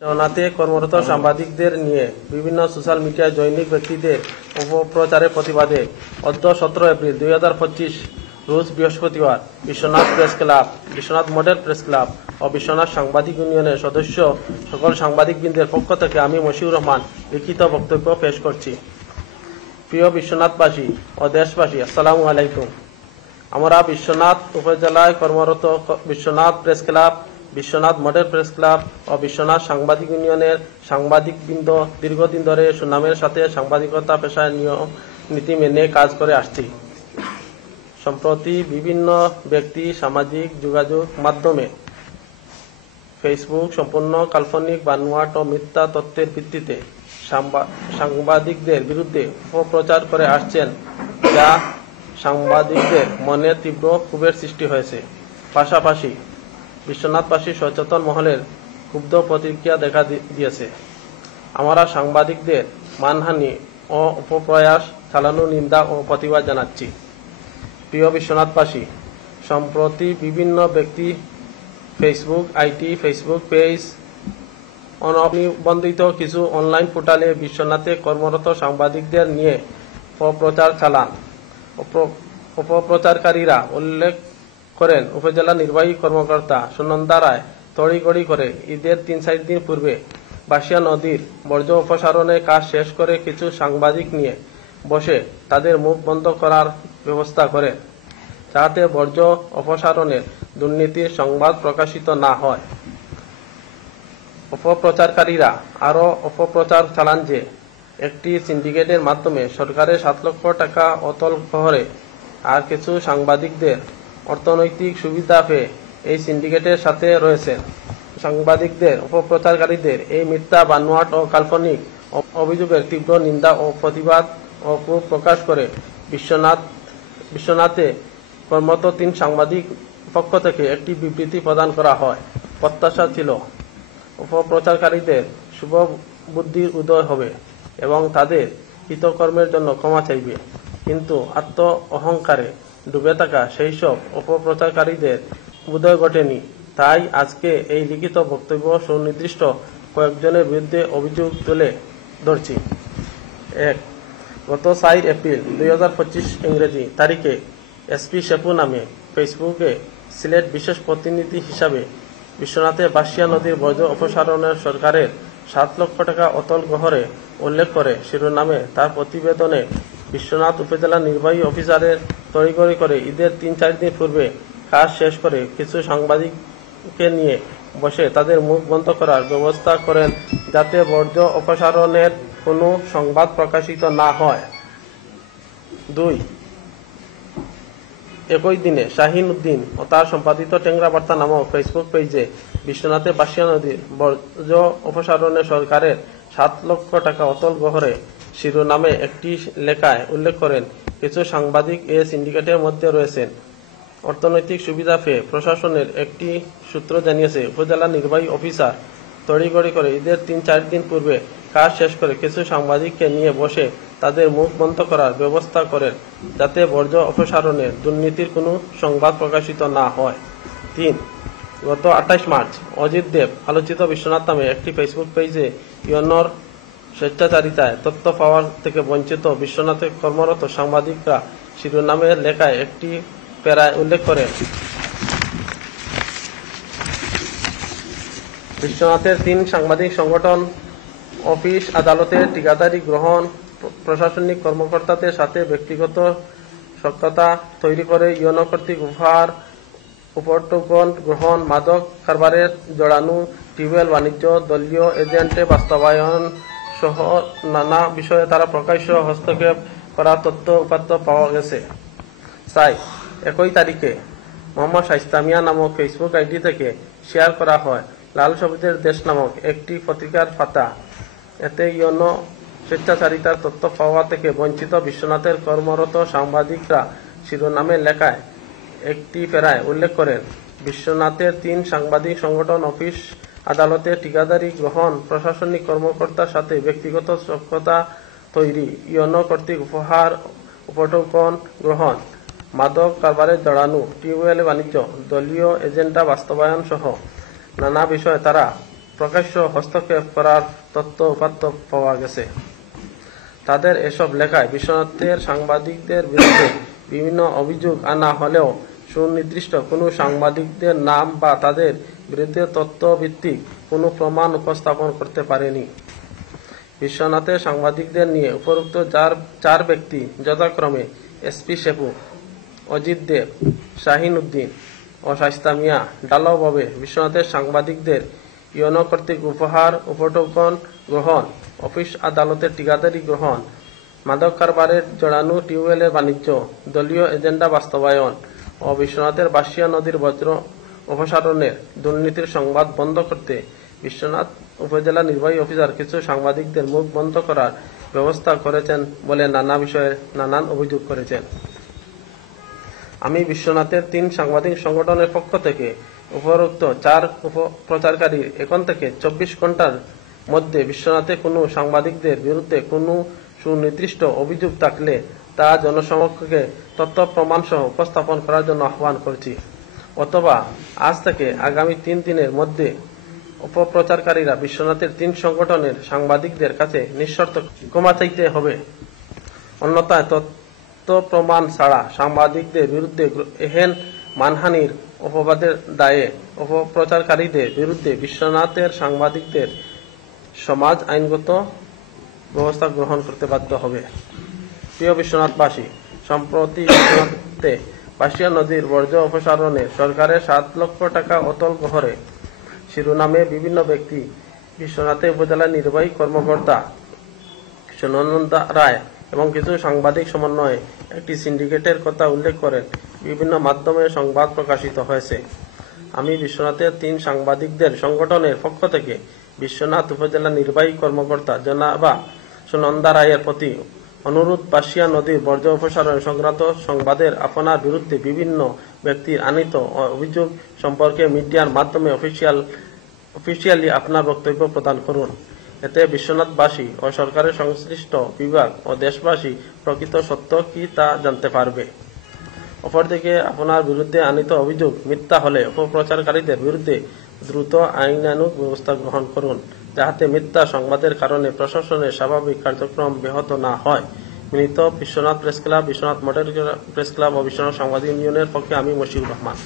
জগন্নাথে কর্মরত সাংবাদিকদের নিয়ে বিভিন্ন সোশ্যাল মিডিয়ায় জৈনিক ব্যক্তিদের অপপ্রচারের প্রতিবাদে অদ্য 17 এপ্রিল 2025 রোজ বৃহস্পতিবার Biswanath press club, Biswanath model press club ও বিশ্বনাথ সাংবাদিক ইউনিয়নের সদস্য সকল সাংবাদিকবৃন্দের পক্ষ থেকে আমি মশিউর রহমান লিখিত বক্তব্য পেশ করছি। প্রিয় বিশ্বনাথবাসী ও দেশবাসী, আসসালামু আলাইকুম। আমরা বিশ্বনাথ উপজেলায় কর্মরত Biswanath press club, Biswanath model press club ও বিশ্বনাথ সাংবাদিক ইউনিয়নের সাংবাদিকবৃন্দ দীর্ঘদিন ধরে সুনামের সাথে সাংবাদিকতা পেশায় নিয়ম নীতি মেনে কাজ করে আসছি। সম্প্রতি বিভিন্ন ব্যক্তি সামাজিক যোগাযোগ মাধ্যমে ফেসবুক সম্পূর্ণ কাল্পনিক, বানোয়াট ও মিথ্যা তথ্যের ভিত্তিতে সাংবাদিকদের বিরুদ্ধে অপপ্রচার করে আসছেন, যা সাংবাদিকদের মনে তীব্র ক্ষোভের সৃষ্টি হয়েছে। পাশাপাশি বিশ্বনাথবাসী সচেতন মহলের ক্ষুব্ধ প্রতিক্রিয়া দেখা দিয়েছে। আমরা সাংবাদিকদের মানহানি ও অপপ্রয়াস চালানোর নিন্দা ও প্রতিবাদ জানাচ্ছি। প্রিয় বিশ্বনাথবাসী, সম্প্রতি বিভিন্ন ব্যক্তি ফেসবুক আইডি, ফেসবুক পেজ, অনিবন্ধিত কিছু অনলাইন পোর্টালে বিশ্বনাথে কর্মরত সাংবাদিকদের নিয়ে অপপ্রচার চালান। অপপ্রচারকারীরা উল্লেখ করেন, উপজেলা নির্বাহী কর্মকর্তা সুনন্দা রায় তড়িঘড়ি করে ঈদের 3-4 দিন পূর্বে বাসিয়া নদীর বর্জ্য অপসারণের কাজ শেষ করে কিছু সাংবাদিক নিয়ে বসে তাদের মুখ বন্ধ করার ব্যবস্থা করেন, যাতে বর্জ্য অপসারণের দুর্নীতির সংবাদ প্রকাশিত না হয়। অপপ্রচারকারীরা আরও অপপ্রচার চালান যে একটি সিন্ডিকেটের মাধ্যমে সরকারের 7 লক্ষ টাকা অতল ঘরে আর কিছু সাংবাদিকদের অর্থনৈতিক সুবিধা পেয়ে এই সিন্ডিকেটের সাথে রয়েছেন। সাংবাদিকদের অপপ্রচারকারীদের এই মিথ্যা, বানোয়াট ও কাল্পনিক অভিযোগের তীব্র নিন্দা ও প্রতিবাদ ও ক্ষোভ প্রকাশ করে বিশ্বনাথে কর্মরত 3 সাংবাদিক পক্ষ থেকে একটি বিবৃতি প্রদান করা হয়। প্রত্যাশা ছিল অপপ্রচারকারীদের শুভ বুদ্ধির উদয় হবে এবং তাদের কৃতকর্মের জন্য ক্ষমা চাইবে, কিন্তু আত্ম অহংকারে ডুবে থাকা সেই সব অপপ্রচারকারীদের উদয় ঘটেনি। তাই আজকে এই লিখিত বক্তব্য সুনির্দিষ্ট কয়েকজনের বিরুদ্ধে অভিযোগ তুলে ধরছি। 1. গত 4 এপ্রিল 2025 ইংরেজি তারিখে এসপি শেপু নামে ফেসবুকে সিলেট বিশেষ প্রতিনিধি হিসাবে বিশ্বনাথে বাসিয়া নদীর বর্জ্য অপসারণের সরকারের 7 লক্ষ টাকা অতল গহরে উল্লেখ করে শিরোনামে তার প্রতিবেদনে বিশ্বনাথ উপজেলা নির্বাহী অফিসারের তড়িঘড়ি করে ঈদের 3-4 দিন পূর্বে কাজ শেষ করে কিছু সাংবাদিককে নিয়ে বসে তাদের মুখ বন্ধ করার ব্যবস্থা করেন, যাতে বর্জ্য অপসারণের কোনো সংবাদ প্রকাশিত না হয়। 2. একই দিনে শাহিন উদ্দিন ও তার সম্পাদিত টেংরা বার্তা নামক ফেসবুক পেজে বিশ্বনাথে বাসিয়া নদীর বর্জ্য অপসারণে সরকারের 7 লক্ষ টাকা অতল গহরে শিরোনামে একটি লেখায় উল্লেখ করেন, কিছু সাংবাদিক এ সিন্ডিকেটের মধ্যে রয়েছেন। অর্থনৈতিক সুবিধা পেয়ে প্রশাসনের একটি সূত্র জানিয়েছে, উপজেলা নির্বাহী অফিসার তড়িঘড়ি করে ঈদের 3-4 দিন পূর্বে কাজ শেষ করে কিছু সাংবাদিককে নিয়ে বসে তাদের মুখ বন্ধ করার ব্যবস্থা করেন, যাতে বর্জ্য অপসারণের দুর্নীতির কোনো সংবাদ প্রকাশিত না হয়। 3. গত 28 মার্চ অজিত দেব আলোচিত বিশ্বনাথ নামে একটি ফেসবুক পেজে ইউনোর স্বেচ্ছাচারিতায় তথ্য পাওয়ার থেকে বঞ্চিত বিশ্বনাথে কর্মরত সাংবাদিকরা শিরোনামের লেখায় একটি প্যারায় উল্লেখ করেন, বিশ্বনাথের 3 সাংবাদিক সংগঠন অফিস আদালতের ঠিকাদারি গ্রহণ, প্রশাসনিক কর্মকর্তাদের সাথে ব্যক্তিগত সখ্যতা তৈরি করে ইউনো কর্তৃক উপহার, উপটোকন গ্রহণ, মাদক কারবারের জড়ানো, টিউবওয়েল বাণিজ্য, দলীয় এজেন্টে বাস্তবায়ন সহ নানা বিষয়ে তারা প্রকাশ্য হস্তক্ষেপ করার তথ্য উপাত্ত পাওয়া গেছে। 4. একই তারিখে মোহাম্মদ শাইস্তা মিয়া নামক ফেসবুক আইডি থেকে শেয়ার করা হয় লাল সবুজের দেশ নামক একটি পত্রিকার পাতা। এতে ইউনো স্বেচ্ছাচারিতার তথ্য পাওয়া থেকে বঞ্চিত বিশ্বনাথের কর্মরত সাংবাদিকরা শিরোনামের লেখায় একটি প্যারায় উল্লেখ করেন, বিশ্বনাথের 3 সাংবাদিক সংগঠন অফিস আদালতের ঠিকাদারি গ্রহণ, প্রশাসনিক কর্মকর্তার সাথে ব্যক্তিগত সখ্যতা তৈরি, ইউনো কর্তৃক উপহার, উপটোকন গ্রহণ, মাদক কারবারে জড়ানো, টিউবওয়েল বাণিজ্য, দলীয় এজেন্ডা বাস্তবায়ন সহ নানা বিষয়ে তারা প্রকাশ্য হস্তক্ষেপ করার তথ্য উপাত্ত পাওয়া গেছে। তাদের এসব লেখায় বিশ্বনাথের সাংবাদিকদের বিরুদ্ধে বিভিন্ন অভিযোগ আনা হলেও সুনির্দিষ্ট কোনো সাংবাদিকদের নাম বা তাদের বিরুদ্ধে তথ্যভিত্তিক কোনো প্রমাণ উপস্থাপন করতে পারেনি। বিশ্বনাথের সাংবাদিকদের নিয়ে উপরোক্ত চার ব্যক্তি যথাক্রমে এসপি শেপু, অজিত দেব, শাহিন উদ্দিন ও শাইস্তা মিয়া ঢালাওভাবে বিশ্বনাথের সাংবাদিকদের ইউনো কর্তৃক উপহার, উপটোকন গ্রহণ, অফিস আদালতের ঠিকাদারি গ্রহণ, মাদক কারবারের জড়ানো টিউবওয়েলের বাণিজ্য, দলীয় এজেন্ডা বাস্তবায়ন ও বিশ্বনাথের বাসিয়া নদীর বজ্র অপসারণের দুর্নীতির সংবাদ বন্ধ করতে বিশ্বনাথ উপজেলা নির্বাহী অফিসার কিছু সাংবাদিকদের মুখ বন্ধ করার ব্যবস্থা করেছেন বলে নানা বিষয়ে নানান অভিযোগ করেছেন। আমি বিশ্বনাথের 3 সাংবাদিক সংগঠনের পক্ষ থেকে উপরোক্ত 4 প্রচারকারীর এখন থেকে 24 ঘন্টার মধ্যে বিশ্বনাথে কোনো সাংবাদিকদের বিরুদ্ধে কোনো সুনির্দিষ্ট অভিযোগ থাকলে তা জনসমক্ষে তথ্য প্রমাণ সহ উপস্থাপন করার জন্য আহ্বান করছি, অথবা আজ থেকে আগামী 3 দিনের মধ্যে অপপ্রচারকারীরা বিশ্বনাথের 3 সংগঠনের সাংবাদিকদের কাছে নিঃশর্ত ক্ষমা চাইতে হবে। অন্যথায় তথ্য প্রমাণ ছাড়া সাংবাদিকদের বিরুদ্ধে এহেন মানহানির অপবাদের দায়ে অপপ্রচারকারীদের বিরুদ্ধে বিশ্বনাথের সাংবাদিকদের সমাজ আইনগত ব্যবস্থা গ্রহণ করতে বাধ্য হবে। প্রিয় বিশ্বনাথবাসী, সম্প্রতি বিশ্বনাথে বাসিয়া নদীর বর্জ্য অপসারণে সরকারের 7 লক্ষ টাকা অতল গ্রহণে শিরোনামে বিভিন্ন ব্যক্তি বিশ্বনাথে উপজেলা নির্বাহী কর্মকর্তা সুনন্দা রায় এবং কিছু সাংবাদিক সমন্বয়ে একটি সিন্ডিকেটের কথা উল্লেখ করেন বিভিন্ন মাধ্যমে সংবাদ প্রকাশিত হয়েছে। আমি বিশ্বনাথের 3 সাংবাদিকদের সংগঠনের পক্ষ থেকে বিশ্বনাথ উপজেলা নির্বাহী কর্মকর্তা জনাবা সুনন্দা রায়ের প্রতি অনুরোধ, বাসিয়া নদীর বর্জ্য অপসারণ সংক্রান্ত সংবাদের আপনার বিরুদ্ধে বিভিন্ন ব্যক্তির আনিত অভিযোগ সম্পর্কে মিডিয়ার মাধ্যমে অফিসিয়ালি আপনার বক্তব্য প্রদান করুন। এতে বিশ্বনাথবাসী ও সরকারের সংশ্লিষ্ট বিভাগ ও দেশবাসী প্রকৃত সত্য কি তা জানতে পারবে। অপরদিকে আপনার বিরুদ্ধে আনিত অভিযোগ মিথ্যা হলে অপপ্রচারকারীদের বিরুদ্ধে দ্রুত আইনানুগ ব্যবস্থা গ্রহণ করুন, যাহাতে মিথ্যা সংবাদের কারণে প্রশাসনের স্বাভাবিক কার্যক্রম ব্যাহত না হয়। মিলিত Biswanath press club, Biswanath model press club ও বিশ্বনাথ সাংবাদিক ইউনিয়নের পক্ষে আমি মশিউর রহমান।